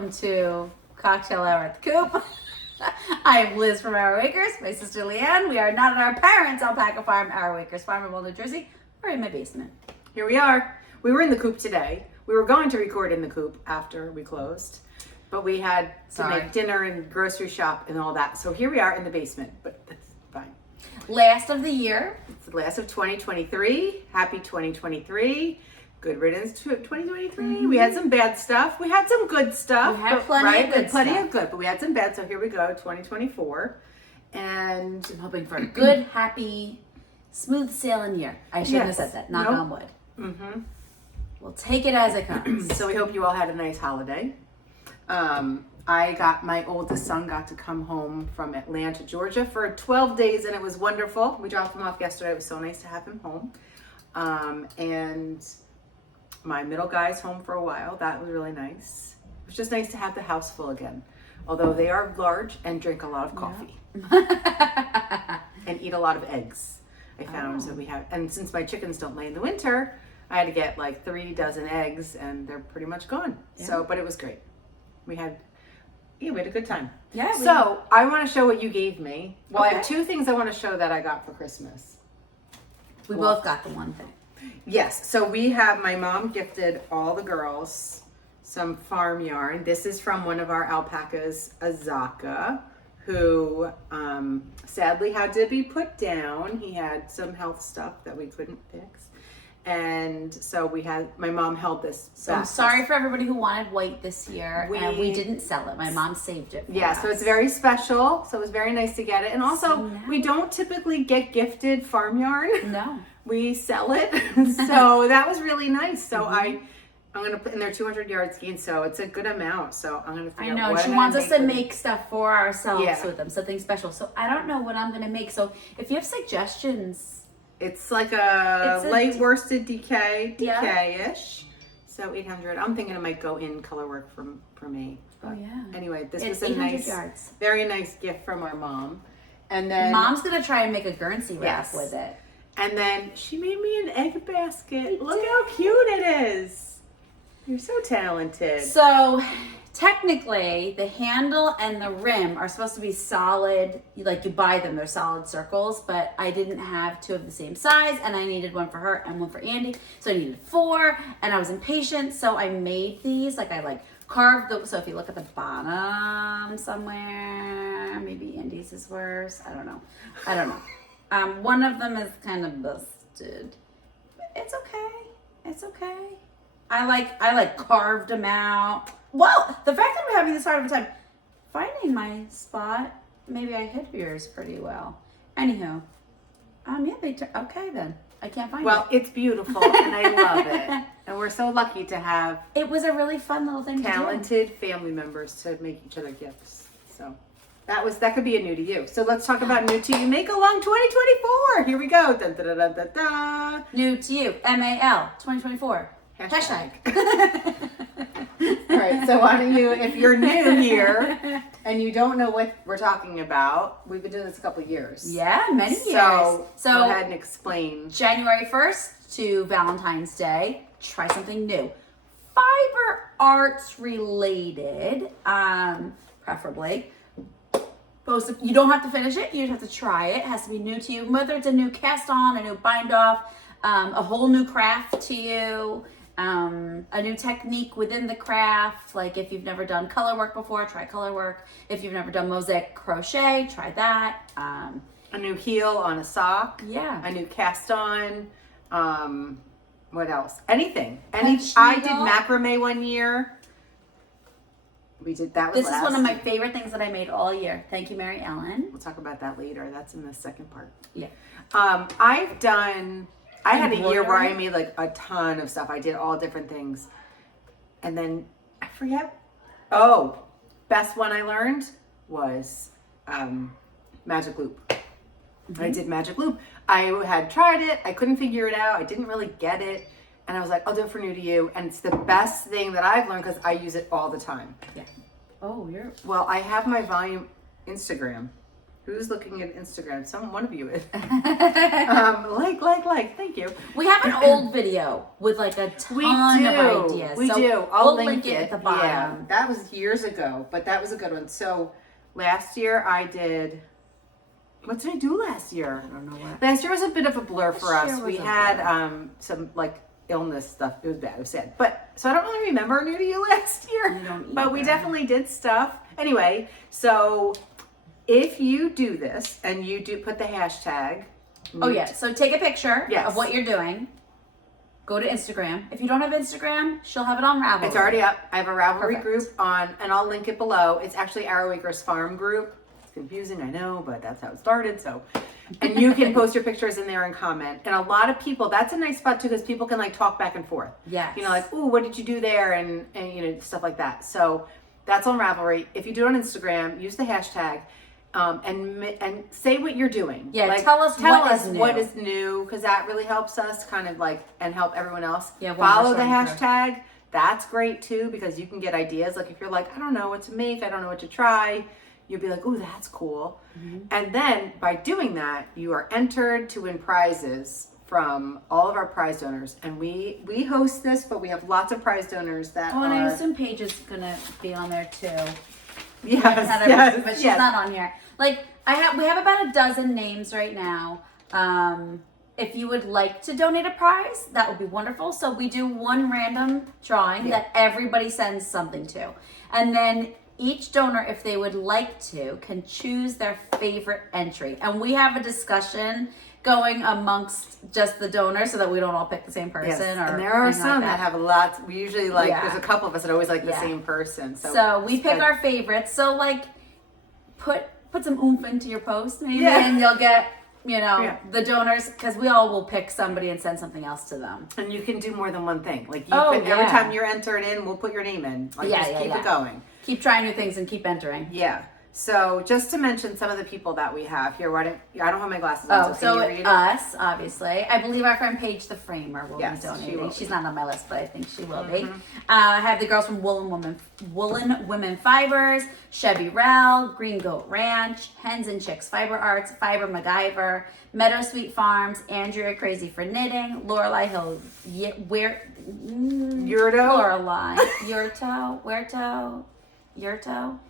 welcome to Cocktail Hour at the Coop. I am Liz from Arrow Acres, my sister Leanne. We are not at our parents' Alpaca Farm, Arrow Acres Farm in New Jersey. We're in my basement. Here we are. We were in the coop today. We were going to record in the coop after we closed, but we had to make dinner and grocery shop and all that. So here we are in the basement, but that's fine. Last of the year. It's the last of 2023. Happy 2023. Good riddance to 2023. Mm-hmm. We had some bad stuff. We had some good stuff. We had plenty of good, but we had some bad. So here we go, 2024. And I'm hoping for a good, happy, smooth sailing year. I shouldn't have said that. Knock on wood. Mm-hmm. We'll take it as it comes. So we hope you all had a nice holiday. My oldest son got to come home from Atlanta, Georgia for 12 days, and it was wonderful. We dropped him off yesterday. It was so nice to have him home. And my middle guy's home for a while. That was really nice. It was just nice to have the house full again. Although they are large and drink a lot of coffee. Yeah. And eat a lot of eggs. I found that we have, and since my chickens don't lay in the winter, I had to get like 3 dozen eggs and they're pretty much gone. Yeah. So, but it was great. We had a good time. Yeah. So I want to show what you gave me. Well, I have 2 things I want to show that I got for Christmas. We both got the one thing. Yes. So my mom gifted all the girls some farm yarn. This is from one of our alpacas, Azaka, who sadly had to be put down. He had some health stuff that we couldn't fix. And so my mom held this. So I'm sorry for everybody who wanted white this year, and we didn't sell it. My mom saved it for us. So it's very special. So it was very nice to get it. And also, we don't typically get gifted farm yarn. No. We sell it. So that was really nice. So I'm going to put in there 200 yard skeins. So it's a good amount. So I'm going to figure out what she wants us to make stuff for ourselves with them, something special. So I don't know what I'm going to make. So if you have suggestions. It's like a light worsted DK-ish. So 800. I'm thinking it might go in color work for me. Oh yeah. Anyway, this was a nice, very nice gift from our mom. And then Mom's gonna try and make a Guernsey wrap with it. And then she made me an egg basket. Look how cute it is. You're so talented. So technically, the handle and the rim are supposed to be solid. Like you buy them, they're solid circles, but I didn't have 2 of the same size, and I needed one for her and one for Andy. So I needed 4, and I was impatient, so I made these. I carved them. So if you look at the bottom somewhere, maybe Andy's is worse. I don't know. One of them is kind of busted. It's okay. I carved them out. Well, the fact that we're having this hard of a time finding my spot, maybe I hid yours pretty well. Anywho, okay then. I can't find it. Well, it's beautiful and I love it. And we're so lucky to have it was a really fun little thing talented family members to make each other gifts. So that could be a new to you. So let's talk about new to you. Make along 2024. Here we go. Dun, dun, dun, dun, dun, dun. New to you. MAL 2024. Hashtag. All right, so why don't you, if you're new here and you don't know what we're talking about, we've been doing this a couple of years. Yeah, many years. So go ahead and explain. January 1st to Valentine's Day, try something new. Fiber arts related, preferably. You don't have to finish it, you just have to try it. It has to be new to you, whether it's a new cast on, a new bind off, a whole new craft to you. A new technique within the craft. Like if you've never done color work before, try color work. If you've never done mosaic crochet, try that. A new heel on a sock. Yeah. A new cast on. What else? Anything. I did macrame one year. This is one of my favorite things that I made all year. Thank you, Mary Ellen. We'll talk about that later. That's in the second part. Yeah. I had a year where I made like a ton of stuff. I did all different things. And then I forget. Best one I learned was Magic Loop. Mm-hmm. I did Magic Loop. I had tried it. I couldn't figure it out. I didn't really get it. And I was like, I'll do it for new to you. And it's the best thing that I've learned because I use it all the time. Yeah. Well, I have my volume Instagram. Who's looking at Instagram? One of you is. Like. Thank you. We have an old video with like a ton of ideas. We so do. I'll we'll link it at the bottom. Yeah, that was years ago, but that was a good one. So last year I did. What did I do last year? I don't know what. Last year was a bit of a blur for us. We had some like illness stuff. It was bad. It was sad. But so I don't really remember New to You last year. I don't but we either. definitely did stuff. Anyway, so if you do this and you do put the hashtag. Oh yeah. So take a picture Yes. of what you're doing. Go to Instagram. If you don't have Instagram, she'll have it on Ravelry. It's already up. I have a Ravelry Perfect. group on, and I'll link it below. It's actually Arrowacres Farm group. It's confusing, I know, but that's how it started. So, and you can post your pictures in there and comment. And a lot of people, that's a nice spot too, because people can like talk back and forth. Yes. You know, like, ooh, what did you do there? And you know, stuff like that. So that's on Ravelry. If you do it on Instagram, use the hashtag. And say what you're doing. Yeah, like, tell us what is new, because that really helps us kind of like and help everyone else. Yeah, follow the hashtag. That's great too, because you can get ideas. Like if you're like, I don't know what to make, I don't know what to try, you'll be like, oh, that's cool. Mm-hmm. And then by doing that, you are entered to win prizes from all of our prize donors. And we host this, but we have lots of prize donors that and I assume Paige is gonna be on there too. Yes, but she's not on here. Like we have about a dozen names right now. If you would like to donate a prize, that would be wonderful. So we do one random drawing that everybody sends something to, and then each donor, if they would like to, can choose their favorite entry. And we have a discussion going amongst just the donors so that we don't all pick the same person. Yes. Or and there are anything some like that have lots. We usually like, there's a couple of us that always like the Yeah. same person. So we pick our favorites. So like put some oomph into your post maybe, Yeah. and you'll get, the donors, because we all will pick somebody and send something else to them. And you can do more than one thing. Like every time you're entered in, we'll put your name in. Like just keep it going. Keep trying new things and keep entering. Yeah. So just to mention some of the people that we have here, I don't have my glasses on, So can you read it? us, obviously. I believe our friend Paige the Framer will be donating. She will be. She's not on my list, but I think she will be. I have the girls from Woolen Women Fibers, ChevyRel, Green Goat Ranch, Hens and Chicks Fiber Arts, Fibermacgyver, Meadowsweet Farms, Andrea Crazy for Knitting, Lorelie Hill, Lorelie, Yurto.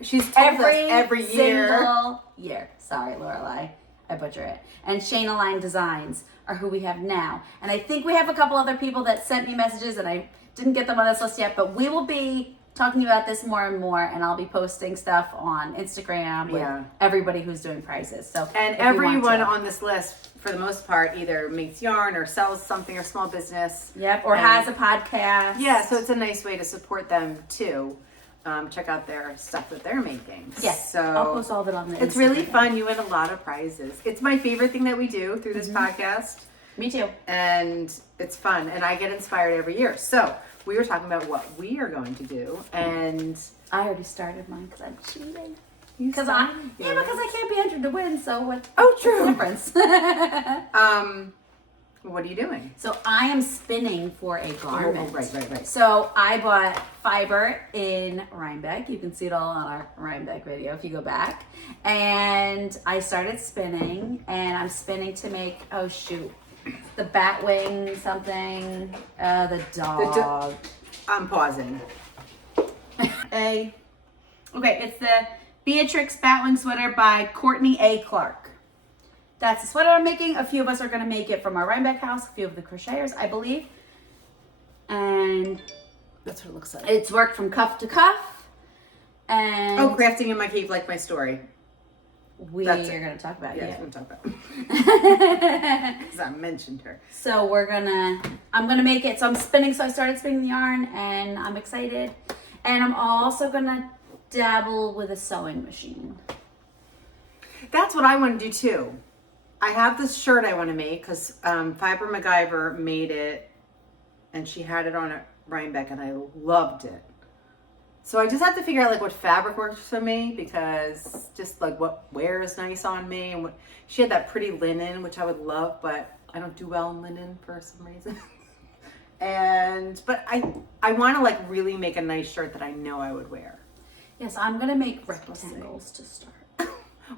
She's told us every year. Single year. Sorry, Lorelie. I butcher it. And Shanaline Designs are who we have now. And I think we have a couple other people that sent me messages, and I didn't get them on this list yet, but we will be talking about this more and more, and I'll be posting stuff on Instagram with everybody who's doing prizes. So and everyone on this list, for the most part, either makes yarn or sells something or small business. Yep, or has a podcast. Yeah, so it's a nice way to support them too. Check out their stuff that they're making. Yes, so I'll post all of it on the It's Instagram. really fun. You win a lot of prizes. It's my favorite thing that we do through this podcast. Me too. And it's fun, and I get inspired every year. So we were talking about what we are going to do, and I already started mine because I'm cheating. Because I can't be entered to win. So what? Oh, true. What's the difference? What are you doing? So I am spinning for a garment. Oh, right. So I bought fiber in Rhinebeck. You can see it all on our Rhinebeck video if you go back. And I started spinning, and I'm spinning to make, the batwing something, the dog. I'm pausing. Okay, it's the Beatrix Batwing Sweater by Courtney A. Clark. That's the sweater I'm making. A few of us are going to make it from our Rhinebeck house, a few of the crocheters, I believe. And That's what it looks like. it's worked from cuff to cuff. And crafting in my cave, like my story. we are going to talk about Yeah, it. we're going to talk about because I mentioned her. So I'm going to make it. So I'm spinning. So I started spinning the yarn, and I'm excited. And I'm also going to dabble with a sewing machine. That's what I want to do too. I have this shirt I want to make because Fibermacgyver made it, and she had it on at Rhinebeck, and I loved it. So I just have to figure out like what fabric works for me, because just like what wears nice on me, and she had that pretty linen, which I would love, but I don't do well in linen for some reason. But I want to like really make a nice shirt that I know I would wear. Yes, I'm going to make rectangles to start.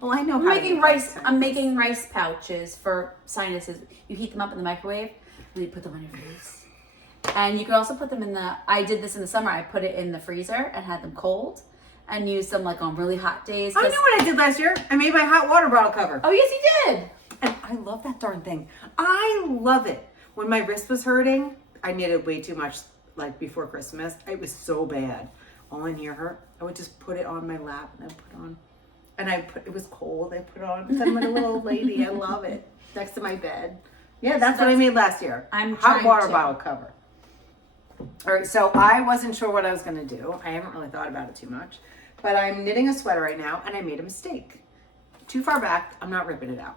Well, I know I'm how to making make rice. rice. I'm making rice pouches for sinuses. You heat them up in the microwave, and you put them on your face. And you can also put them in the. I did this in the summer. I put it in the freezer and had them cold, and used them like on really hot days. I know what I did last year. I made my hot water bottle cover. Oh yes, you did. And I love that darn thing. I love it. When my wrist was hurting, I knitted way too much like before Christmas. It was so bad. All in here hurt. I would just put it on my lap and I put on. And it was cold. I put on. Because I'm like a little old lady. I love it. Next to my bed. Yeah, that's what I made last year. I'm hot trying water to. bottle cover. All right, so I wasn't sure what I was going to do. I haven't really thought about it too much. But I'm knitting a sweater right now and I made a mistake. Too far back, I'm not ripping it out.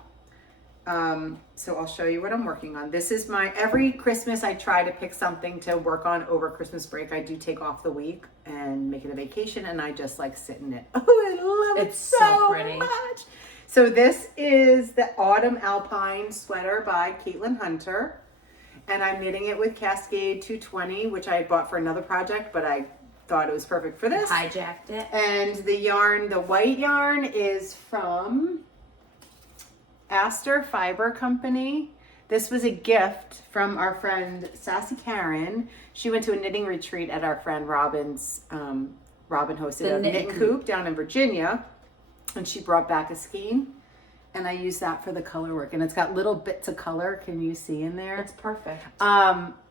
So I'll show you what I'm working on. This is every Christmas I try to pick something to work on over Christmas break. I do take off the week and make it a vacation and I just like sit in it. Oh, I love it so pretty. much. So this is the Autumn Alpine sweater by Caitlin Hunter. And I'm knitting it with Cascade 220, which I bought for another project, but I thought it was perfect for this. Hijacked it. And the yarn, the white yarn is from Aster Fiber Company. This was a gift from our friend Sassy Karen. She went to a knitting retreat at our friend Robin's. Robin hosted a knit coop down in Virginia, and she brought back a skein, and I used that for the color work. And it's got little bits of color. Can you see in there? It's perfect.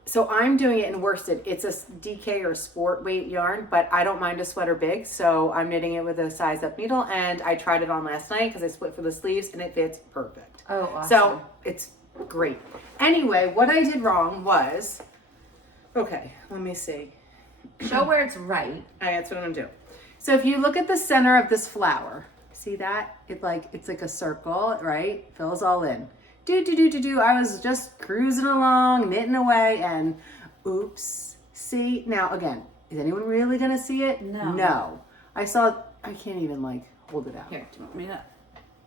So I'm doing it in worsted. It's a DK or sport weight yarn, but I don't mind a sweater big. So I'm knitting it with a size up needle, and I tried it on last night because I split for the sleeves and it fits perfect. Oh, awesome. So it's great. Anyway, what I did wrong was, okay, let me see. Show where it's right. All right, that's what I'm gonna do. So if you look at the center of this flower, see that? It's like a circle, right? Fills all in. I was just cruising along, knitting away, and oops. See, now again, is anyone really gonna see it? No. No. I can't even like hold it out. Here, do you want me to?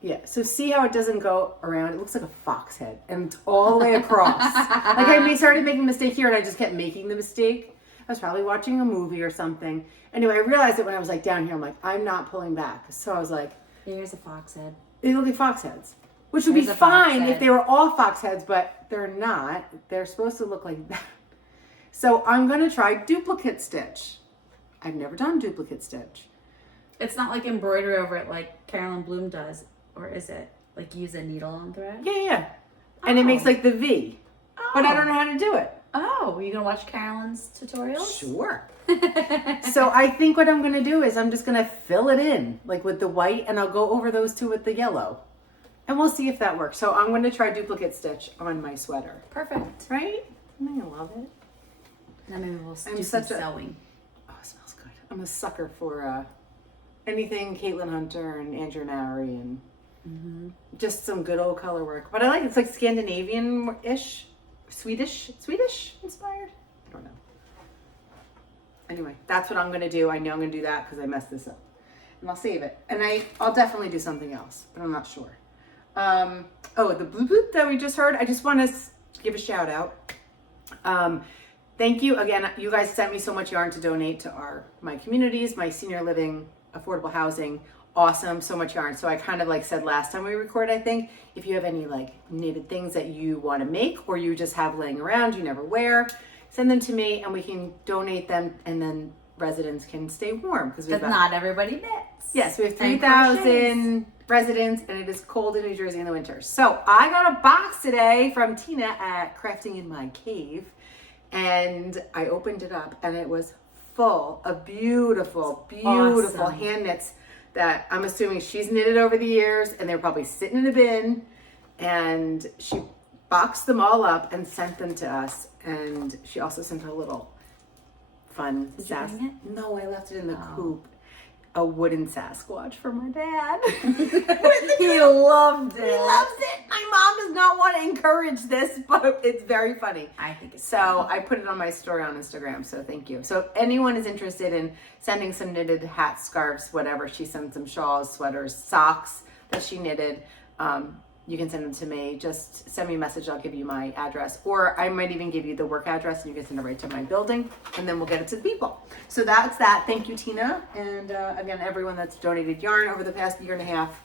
Yeah, so see how it doesn't go around? It looks like a fox head, and it's all the way across. Like I started making a mistake here, and I just kept making the mistake. I was probably watching a movie or something. Anyway, I realized it when I was like down here. I'm like, I'm not pulling back. So I was like, Here's a fox head. they look like fox heads. Which would be There's a fox fine head. if they were all fox heads, but they're not. They're supposed to look like that. So I'm going to try duplicate stitch. I've never done duplicate stitch. It's not like embroidery over it like Carolyn Bloom does, or is it? Like use a needle on thread? Yeah. And it makes like the V. But I don't know how to do it. Oh, are you gonna watch Carolyn's tutorials? Sure. So I think what I'm going to do is I'm just going to fill it in like with the white, and I'll go over those two with the yellow. And we'll see if that works. So I'm going to try duplicate stitch on my sweater. Perfect. Right? I love it. Then maybe we'll do some such a- sewing. Oh, it smells good. I'm a sucker for anything Caitlin Hunter and Andrea Mowry and just some good old color work. But I like it's like Scandinavian-ish, Swedish inspired. I don't know. Anyway, that's what I'm going to do. I know I'm going to do that because I messed this up. And I'll save it. And I'll definitely do something else, but I'm not sure. The bloop bloop that we just heard, I just want to give a shout out. Thank you again. You guys sent me so much yarn to donate to my communities, my senior living, affordable housing. Awesome, so much yarn. So I kind of like said last time we recorded, I think, if you have any like knitted things that you want to make or you just have laying around you never wear, send them to me and we can donate them, and then residents can stay warm because not everybody knits. Yes, we have And 3,000 residents, and it is cold in New Jersey in the winter. So I got a box today from Tina at Crafting in My Cave, and I opened it up, and it was full of beautiful Awesome. hand knits that I'm assuming she's knitted over the years, and they're probably sitting in a bin, and she boxed them all up and sent them to us, and she also sent a little fun Did you bring it? No, I left it in the coop. A wooden Sasquatch for my dad. He loved it. He loves it. My mom does not want to encourage this, but it's very funny. I think it's So I put it on my story on Instagram, so thank you. So if anyone is interested in sending some knitted hats, scarves, whatever, she sends some shawls, sweaters, socks that she knitted, you can send them to me. Just send me a message. I'll give you my address, or I might even give you the work address and you can send it right to my building, and then we'll get it to the people. So that's that. Thank you, Tina. And again, everyone that's donated yarn over the past year and a half.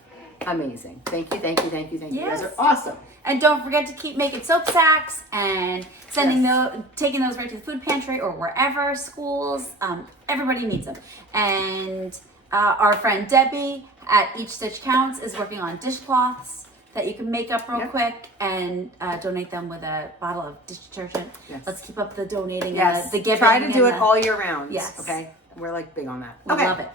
amazing. Thank you, thank you, thank you, thank you. You Yes. guys are awesome. And don't forget to keep making soap sacks and taking those right to the food pantry or wherever, schools. Everybody needs them. And our friend Debbie at Each Stitch Counts is working on dishcloths that you can make up real quick and donate them with a bottle of dish detergent. Yes. Let's keep up the donating. Yes. The giving. Try to do it all year round. Yes. Okay. We're like big on that. We Okay. love it.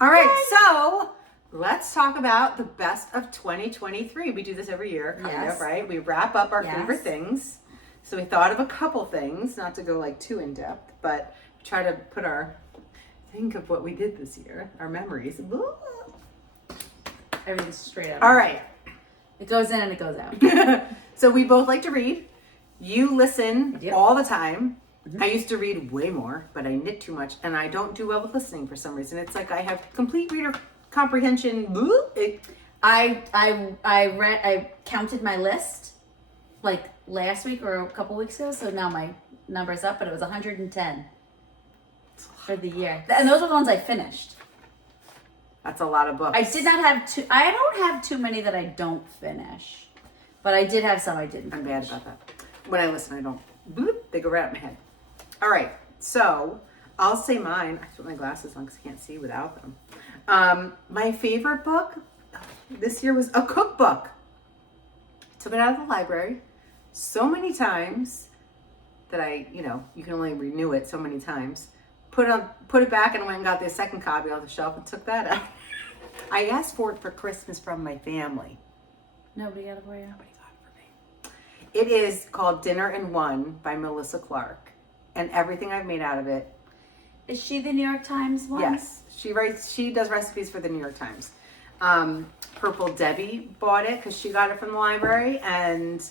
All right. So let's talk about the best of 2023. We do this every year, kind of, right? We wrap up our favorite things. So we thought of a couple things, not to go like too in depth, but try to put think of what we did this year, our memories. Everything's straight up. All right. It goes in and it goes out. So we both like to read. You listen all the time. Mm-hmm. I used to read way more, but I knit too much, and I don't do well with listening for some reason. It's like I have complete reader comprehension. I counted my list like last week or a couple weeks ago, so now my number's up, but it was 110 for the year. And those are the ones I finished. That's a lot of books. I did not have I don't have too many that I don't finish, but I did have some I didn't I'm finish. bad about that. When I listen, I don't. They go right out my head. All right, so I'll say mine. I put my glasses on because I can't see without them. My favorite book this year was a cookbook. Took it out of the library so many times that you can only renew it so many times. Put it back and went and got the second copy off the shelf and took that out. I asked for it for Christmas from my family. Nobody got it for you? Nobody got it for me. It is called Dinner in One by Melissa Clark. And everything I've made out of it. Is she the New York Times one? Yes. She does recipes for the New York Times. Purple Debbie bought it because she got it from the library and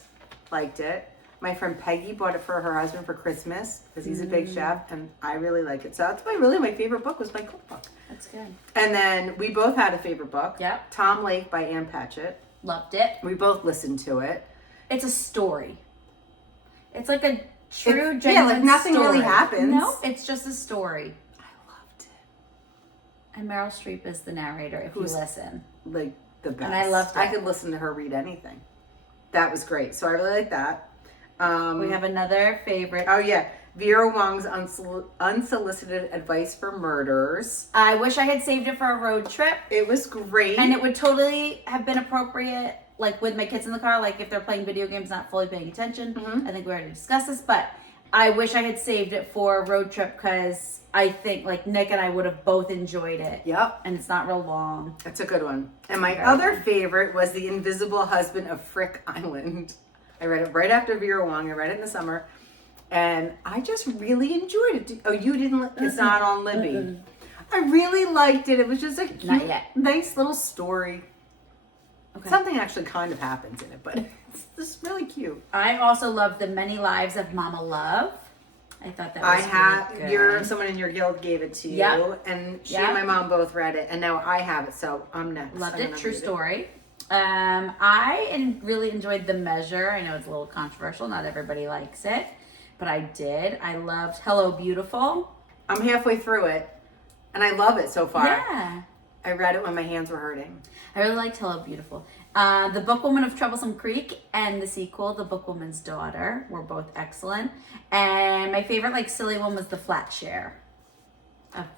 liked it. My friend Peggy bought it for her husband for Christmas because he's a big chef and I really like it. So that's my favorite book was my cookbook. That's good. And then we both had a favorite book. Yep. Tom Lake by Ann Patchett. Loved it. We both listened to it. It's a story. It's like a true, genuine like nothing story. really happens. No, it's just a story. I loved it. And Meryl Streep is the narrator if you listen. Like the best. And I loved it. I could listen to her read anything. That was great. So I really like that. We have another favorite. Oh yeah, Vera Wong's Unsolicited Advice for Murderers. I wish I had saved it for a road trip. It was great. And it would totally have been appropriate, like with my kids in the car, like if they're playing video games, not fully paying attention. Mm-hmm. I think we already discussed this, but I wish I had saved it for a road trip because I think like Nick and I would have both enjoyed it. Yep. And it's not real long. That's a good one. And my other favorite was The Invisible Husband of Frick Island. I read it right after Vera Wong. I read it in the summer. And I just really enjoyed it. Oh, you didn't? It's not on Libby. I really liked it. It was just a cute, Not yet. nice little story. Okay. Something actually kind of happens in it, but it's just really cute. I also love The Many Lives of Mama Love. I thought that was really good. Someone in your guild gave it to you, Yep. and she Yep. and my mom both read it, and now I have it, so I'm next. Loved I'm it. gonna True read it. story. Really enjoyed The Measure. I know it's a little controversial. Not everybody likes it, but I did. I loved Hello Beautiful. I'm halfway through it, and I love it so far. Yeah. I read it when my hands were hurting. I really liked Hello Beautiful. The Bookwoman of Troublesome Creek and the sequel, The Bookwoman's Daughter, were both excellent. And my favorite, like, silly one was The Flat Share.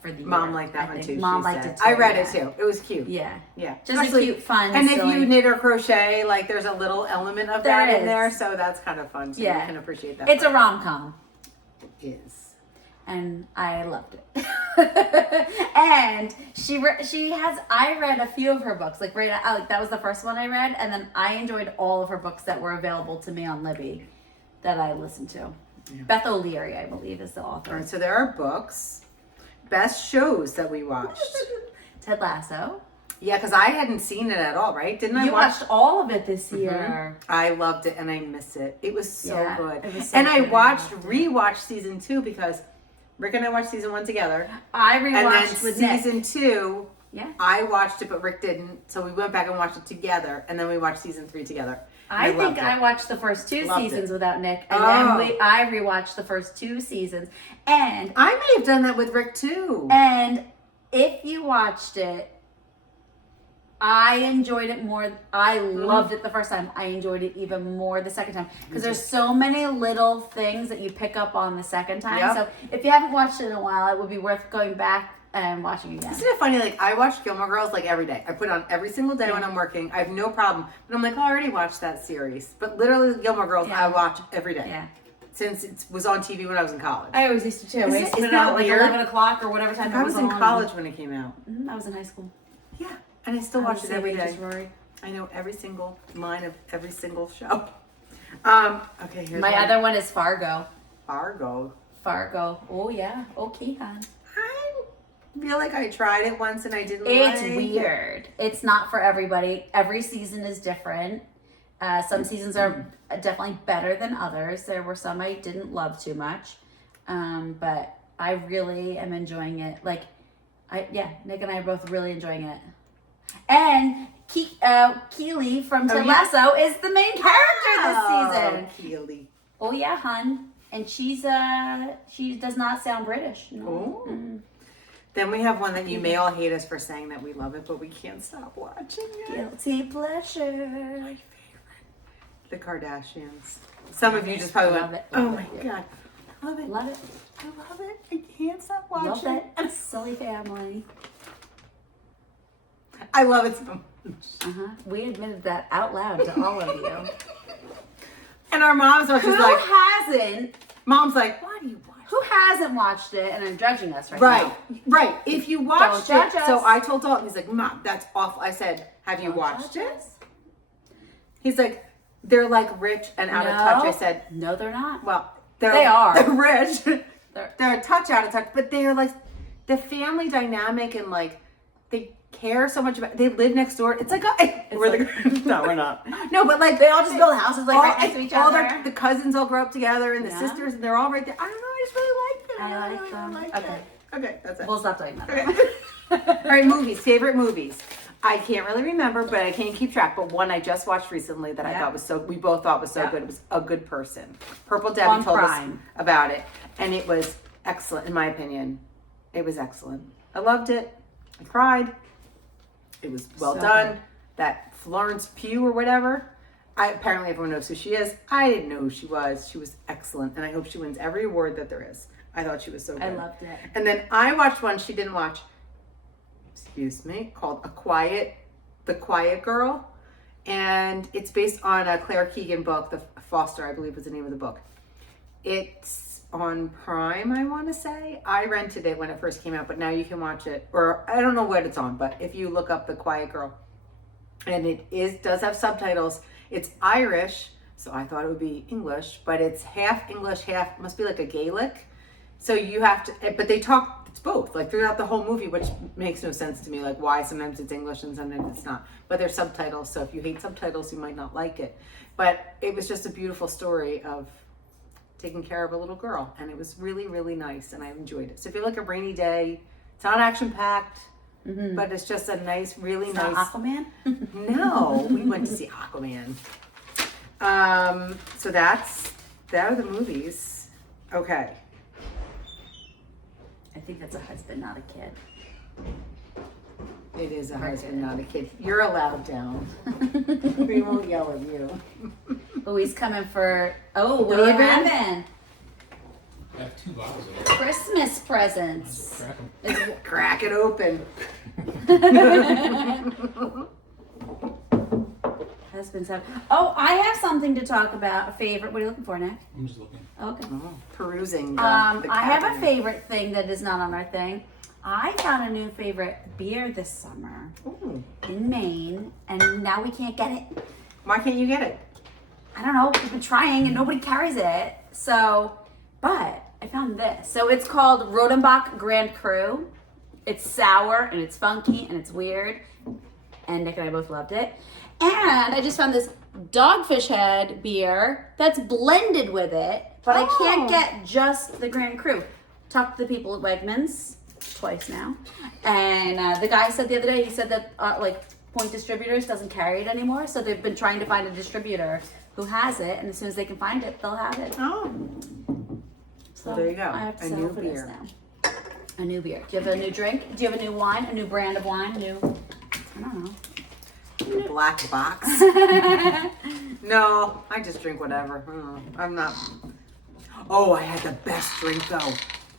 For the Mom year, liked that I one think. too. Mom she liked said. it too. I read yeah. it too. It was cute. Yeah. Yeah. Just Especially- a cute, fun, And silly. if you knit or crochet, like there's a little element of There that in is. there, so that's kind of fun. So Yeah. you can appreciate that. It's a rom-com. It is. And I loved it. And I read a few of her books, like that was the first one I read, and then I enjoyed all of her books that were available to me on Libby that I listened to. Yeah. Beth O'Leary, I believe, is the author. All right, so there are books. Best shows that we watched. Ted Lasso. Yeah, because I hadn't seen it at all, right? Didn't I? You watched all of it this year. I loved it and I miss it. It was so good. It was so and I good. rewatched season 2 because Rick and I watched season 1 together. I And rewatched then with season Nick. 2, Yeah. I watched it, but Rick didn't. So we went back and watched it together, and then we watched season 3 together. I think loved it. I watched the first 2 Loved seasons it. without Nick, and Oh. then I rewatched the first 2 seasons. And I may have done that with Rick too. if you watched it, I enjoyed it more. I loved it the first time. I enjoyed it even more the second time because there's so many little things that you pick up on the second time. Yep. So if you haven't watched it in a while, it would be worth going back and watching again. Isn't it funny? Like, I watch Gilmore Girls like every day. I put it on every single day when I'm working. I have no problem. But I'm like, oh, I already watched that series. But literally, Gilmore Girls, I watch every day. Yeah. Since it was on TV when I was in college. I always used to too. Isn't I used to put it that on like weird? 11 o'clock or whatever time I was in on. college when it came out. I was in high school. Yeah. And I still watch it every day. Rory. I know every single line of every single show. Okay, here's My other one is Fargo. Fargo. Fargo. Oh, yeah. Okay, hon. I feel like I tried it once and I didn't It's like weird. It's not for everybody. Every season is different. Some seasons are definitely better than others. There were some I didn't love too much. But I really am enjoying it. Like, Nick and I are both really enjoying it. And Keely from Ted Lasso is the main character this season. Keely. Oh yeah, hun. And she does not sound British. No. Oh. Mm-mm. Then we have one that you may all hate us for saying that we love it, but we can't stop watching it. Guilty pleasure. My favorite. The Kardashians. Some of you just probably Love went, it. oh Love my it. God. Love it. Love it. I love it. I can't stop watching. Love that silly family. I love it so much. We admitted that out loud to all of you. And our mom's watching. Who like, hasn't? Mom's like, why do you watch Who hasn't watched it and are judging us right now? Right. If you watched Don't it, judge us. so I told Dalton, he's like, Mom, that's awful. I said, have you Don't watched judge it? us. He's like, they're like rich and out of touch. I said, no, they're not. well, They are. They're rich. They're- They're a touch out of touch, but they're like the family dynamic and like they care so much about. They live next door. It's like no, we're not. No, but like They all just build houses like right next to each other. The cousins all grow up together and the Yeah. sisters, and they're all right there. I don't know. I just really like them. I like really them. like Okay. it. Okay, that's it. We'll stop talking about Okay. that. All right, movies. Favorite movies. I can't really remember, but I can't keep track. But one I just watched recently that I thought was we both thought was so good. It was A Good Person. Purple Debbie On told Prime. us about it, and it was excellent, in my opinion. It was excellent. I loved it. I cried. It was well So done. good. That Florence Pugh or whatever. Apparently everyone knows who she is. I didn't know who she was. She was excellent, and I hope she wins every award that there is. I thought she was so good. I loved it. And then I watched one she didn't watch. Excuse me, called The Quiet Girl, and it's based on a Claire Keegan book. The Foster, I believe, was the name of the book. It's on Prime, I want to say. I rented it when it first came out, but now you can watch it, or I don't know what it's on, but if you look up The Quiet Girl, and it does have subtitles. It's Irish, so I thought it would be English, but it's half English, half must be like a Gaelic. So you have to, but they talk. It's both, like throughout the whole movie, which makes no sense to me. Like why sometimes it's English and sometimes it's not. But there's subtitles, so if you hate subtitles, you might not like it. But it was just a beautiful story of taking care of a little girl, and it was really, really nice, and I enjoyed it. So if you like a rainy day, it's not action packed, but it's just a nice, really It's nice. not Aquaman? No, we went to see Aquaman. So that are the movies. Okay. I think that's a husband, not a kid. It is a Very husband, good. not a kid. You're allowed down. We won't yell at you. Oh, he's coming for. Oh, what do you Bourbon? having? I have 2 bottles of it. Christmas presents. Crack 'em. Is- Crack it open. Husbands have. Oh, I have something to talk about. A favorite. What are you looking for, Nick? I'm just looking. Okay. Perusing. The I have a cabinet. favorite thing that is not on our thing. I found a new favorite beer this summer Ooh. in Maine, and now we can't get it. Why can't you get it? I don't know. We've been trying, and nobody carries it. So, but I found this. So it's called Rodenbach Grand Cru. It's sour and it's funky and it's weird. And Nick and I both loved it. And I just found this Dogfish Head beer that's blended with it, but I can't get just the Grand Cru. Talked to the people at Wegmans twice now, and the guy said the other day, he said that like Point Distributors doesn't carry it anymore, so they've been trying to find a distributor who has it, and as soon as they can find it, they'll have it. Oh. So there you go. I have to A settle new for beer. this now. A new beer. Do you have a new drink? Do you have a new wine? A new brand of wine? New? I don't know. black box. No, I just drink whatever. I'm not. Oh, I had the best drink though.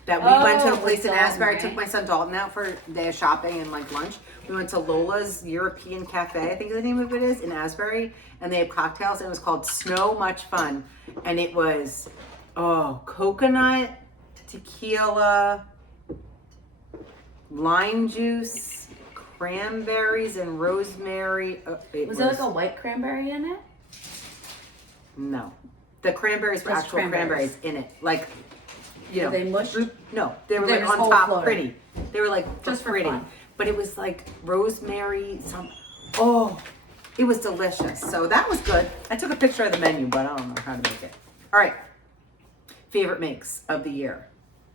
That we went to a place in Asbury. I took my son Dalton out for a day of shopping and like lunch. We went to Lola's European Cafe, I think the name of it is, in Asbury, and they have cocktails. And it was called Snow Much Fun, and it was coconut, tequila, lime juice, cranberries, and rosemary. Was there like a white cranberry in it? No, the cranberries were Just actual cranberries in it, like. You know, were they mushed? No, they were They like were on whole top, floating. pretty. They were like Just for pretty, fun. but it was like rosemary. It was delicious. So that was good. I took a picture of the menu, but I don't know how to make it. All right, favorite makes of the year.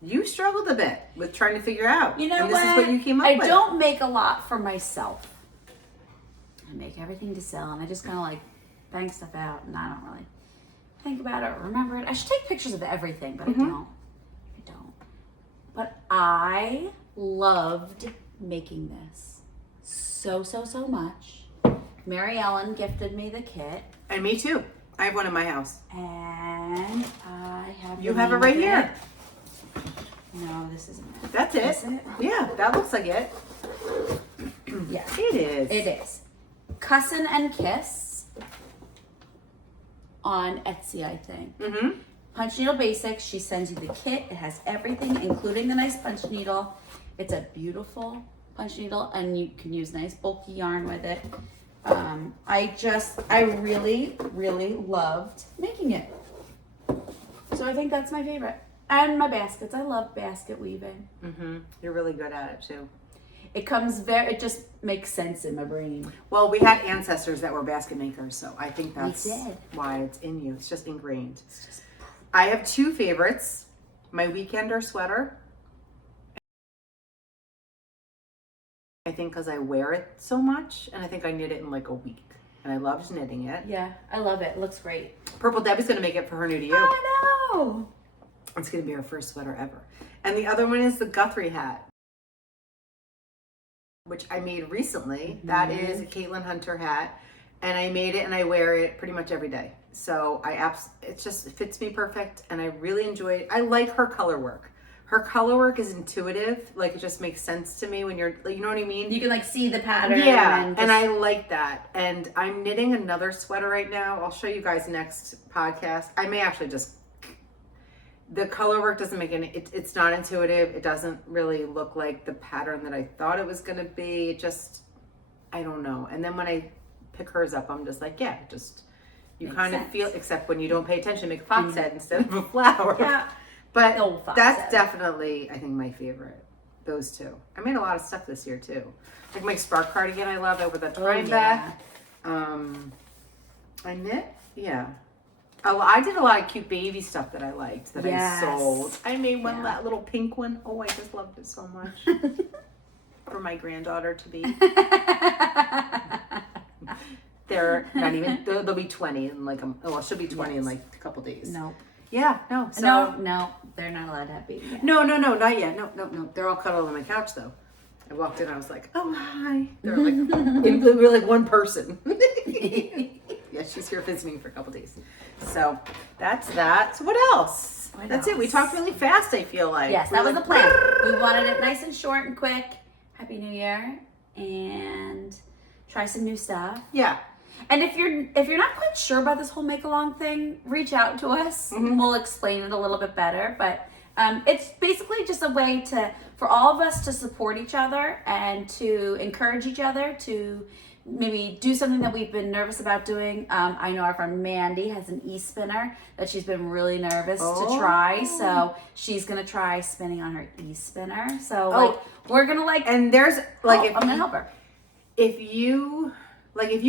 You struggled a bit with trying to figure out. You know and what? This is what you came up with. I don't make a lot for myself. I make everything to sell, and I just kind of like bang stuff out, and I don't really think about it or remember it. I should take pictures of everything, but I don't. But I loved making this so much. Mary Ellen gifted me the kit. And me too. I have one in my house. And I have You have it right here. No, this isn't it. That's it. Is it? Yeah, that looks like it. Yeah. It is. It is. Kussen and Kiss on Etsy, I think. Mm-hmm. Punch Needle Basics. She sends you the kit. It has everything, including the nice punch needle. It's a beautiful punch needle, and you can use nice bulky yarn with it. I really loved making it. So I think that's my favorite. And my baskets. I love basket weaving. Mm-hmm. You're really good at it too. It just makes sense in my brain. Well, we had ancestors that were basket makers, so I think that's We did. why it's in you. It's just ingrained. I have two favorites. My weekender sweater. I think because I wear it so much, and I think I knit it in like a week. And I loved knitting it. Yeah, I love it. It looks great. Purple Debbie's going to make it for her new to you. I know. It's going to be her first sweater ever. And the other one is the Guthrie hat, which I made recently. That is a Caitlin Hunter hat. And I made it and I wear it pretty much every day. So it just fits me perfect, and I really enjoy it. I like her color work. Her color work is intuitive. Like, it just makes sense to me when you're, you know what I mean? You can like see the pattern. Yeah, and I like that. And I'm knitting another sweater right now. I'll show you guys next podcast. I may actually just, the color work doesn't make any, it's not intuitive. It doesn't really look like the pattern that I thought it was going to be. It just, I don't know. And then when I pick hers up, I'm just like, yeah, just, you Makes kind of sense. feel, except when you don't pay attention, make a fox head instead of a flower. Yeah. But The old fox that's head. definitely, I think, my favorite. Those two. I made a lot of stuff this year too. Like my Spark cardigan, I love over the twine back. I knit, yeah. I did a lot of cute baby stuff that I liked that Yes. I sold. I made one Yeah. that little pink one. Oh, I just loved it so much for my granddaughter to be. They're not even. They'll be 20 in like she'll be 20 in like a couple days. Nope. Yeah, no. So, No, they're not allowed to have baby yet. No, not yet. No. They're all cuddled on my couch though. I walked in, I was like, oh, hi. They're like, we were like one person. Yeah, she's here visiting for a couple days. So that's that. So what else? That's it. We talked really fast, I feel like. Yes, We that were was the like, plan. We wanted it nice and short and quick. Happy New Year, and try some new stuff. Yeah. And if you're not quite sure about this whole make along thing, reach out to us. We'll explain it a little bit better. But it's basically just a way for all of us to support each other and to encourage each other to maybe do something that we've been nervous about doing. I know our friend Mandy has an e-spinner that she's been really nervous to try. So she's going to try spinning on her e-spinner. So we're going to and there's like, I'm going to help her. If you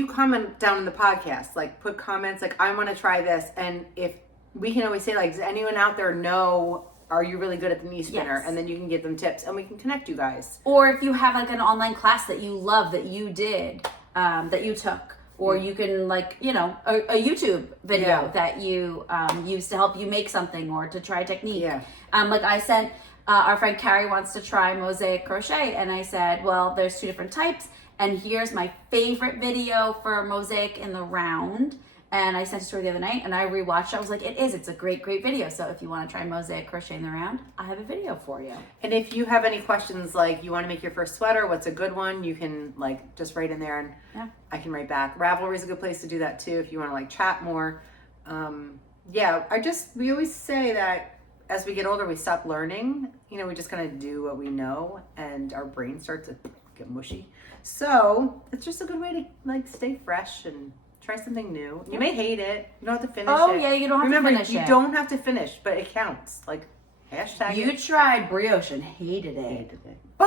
comment down in the podcast, like put comments like, I want to try this. And if we can always say like, does anyone out there know, are you really good at the knee spinner? Yes. And then you can give them tips and we can connect you guys. Or if you have like an online class that you love, that you did, that you took, or you can like, a YouTube video that you use to help you make something or to try a technique. Yeah. Like I said, our friend Carrie wants to try mosaic crochet. And I said, well, there's two different types. And here's my favorite video for Mosaic in the Round. And I sent it to her the other night and I rewatched it. I was like, it's a great video. So if you want to try Mosaic Crochet in the Round, I have a video for you. And if you have any questions, like you want to make your first sweater, what's a good one, you can like just write in there and I can write back. Ravelry is a good place to do that too if you want to like chat more. We always say that as we get older, we stop learning. You know, we just kind of do what we know and our brain starts to get mushy. So it's just a good way to like stay fresh and try something new. You may hate it. You don't have to finish it. Oh, yeah, you don't have to finish it. Remember, you don't have to finish, but it counts. Like, hashtag You it. tried brioche and hated it. But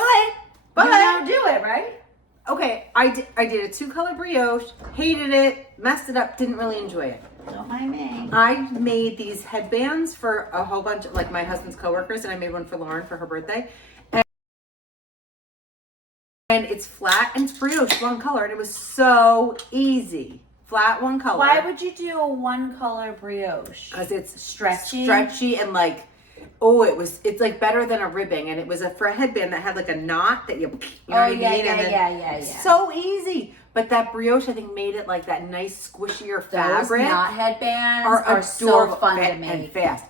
you now do it, right? Okay, I did a 2-color brioche, hated it, messed it up, didn't really enjoy it. Don't mind me. I made these headbands for a whole bunch of, like, my husband's coworkers, and I made one for Lauren for her birthday. And it's flat and it's brioche, one color, and it was so easy. Flat, one color. Why would you do a 1-color brioche? Because it's stretchy and like, it's like better than a ribbing, and it was for a headband that had like a knot that you know what I mean? Yeah. So easy. But that brioche, I think, made it like that nice squishier fabric. Those knot headbands are so fun to make. and fast.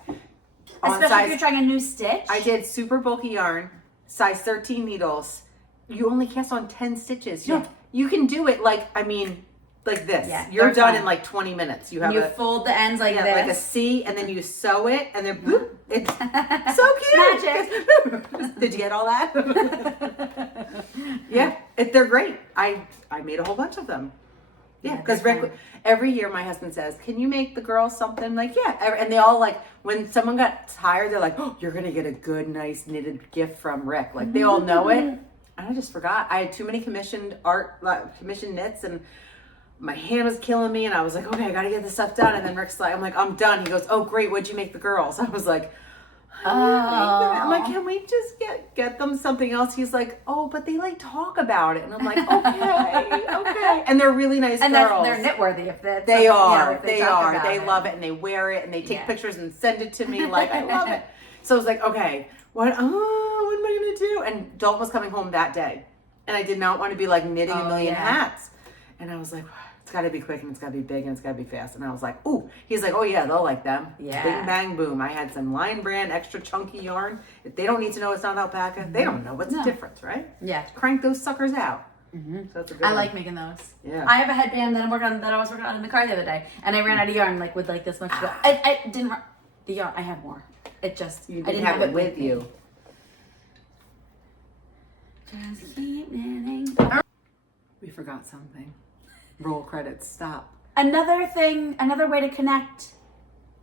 Especially if you're trying a new stitch. I did super bulky yarn, size 13 needles. You only cast on 10 stitches. You can do it like this. Yeah, You're done fun. in like 20 minutes. You fold the ends like this. like a C, and then you sew it, and then boop, it's so cute. Magic. Did you get all that? Yeah, they're great. I made a whole bunch of them. Yeah, because every year my husband says, "Can you make the girls something?" I'm like, yeah, and they all like when someone got tired, they're like, "Oh, you're gonna get a good, nice knitted gift from Rick." Like they all know it. And I just forgot. I had too many commissioned knits, and my hand was killing me, and I was like, okay, I gotta get this stuff done. And then Rick's like, I'm done. He goes, oh great, what'd you make the girls? I was like, I'm like, can we just get them something else? He's like, oh, but they like talk about it. And I'm like, okay. And they're really nice girls. And they're knit worthy if that's they are. if they are. They love it, and they wear it, and they take pictures and send it to me. Like, I love it. So I was like, okay, what am I gonna do? And Dalton was coming home that day, and I did not want to be like knitting a million hats. And I was like, it's got to be quick, and it's got to be big, and it's got to be fast. And I was like, ooh. He's like, oh yeah, they'll like them. Yeah. Bing bang boom. I had some Line Brand extra chunky yarn. If they don't need to know it's not alpaca, they don't know what's the difference, right? Yeah. Crank those suckers out. So that's a good one. like making those. Yeah. I have a headband that I was working on in the car the other day, and I ran out of yarn with like this much. I didn't. The yarn I have more. It just You I didn't have it with you. Just keep knitting. We forgot something. Roll credits. Stop. Another way to connect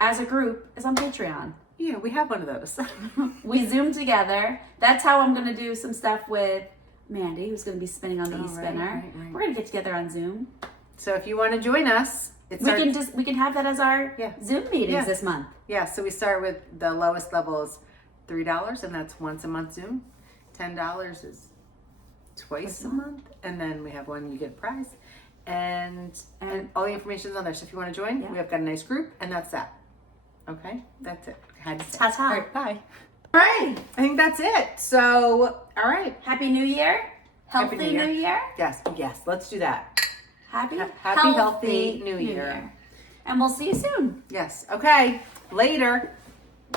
as a group is on Patreon. Yeah, we have one of those. We Zoom together. That's how I'm gonna do some stuff with Mandy, who's gonna be spinning on the e-spinner. Right. We're gonna get together on Zoom. So if you want to join us, We can have that as our Zoom meetings this month. Yeah, so we start with the lowest level is $3, and that's once a month Zoom. $10 is twice a month, and then we have one you get a prize, and all the information is on there. So if you want to join, we have got a nice group, and that's that. Okay, that's it. Ta-ta. All right, bye. All right. I think that's it. So, all right. Happy New Year. Healthy New Year. Yes, let's do that. Happy, healthy New Year. And we'll see you soon. Yes. Okay. Later.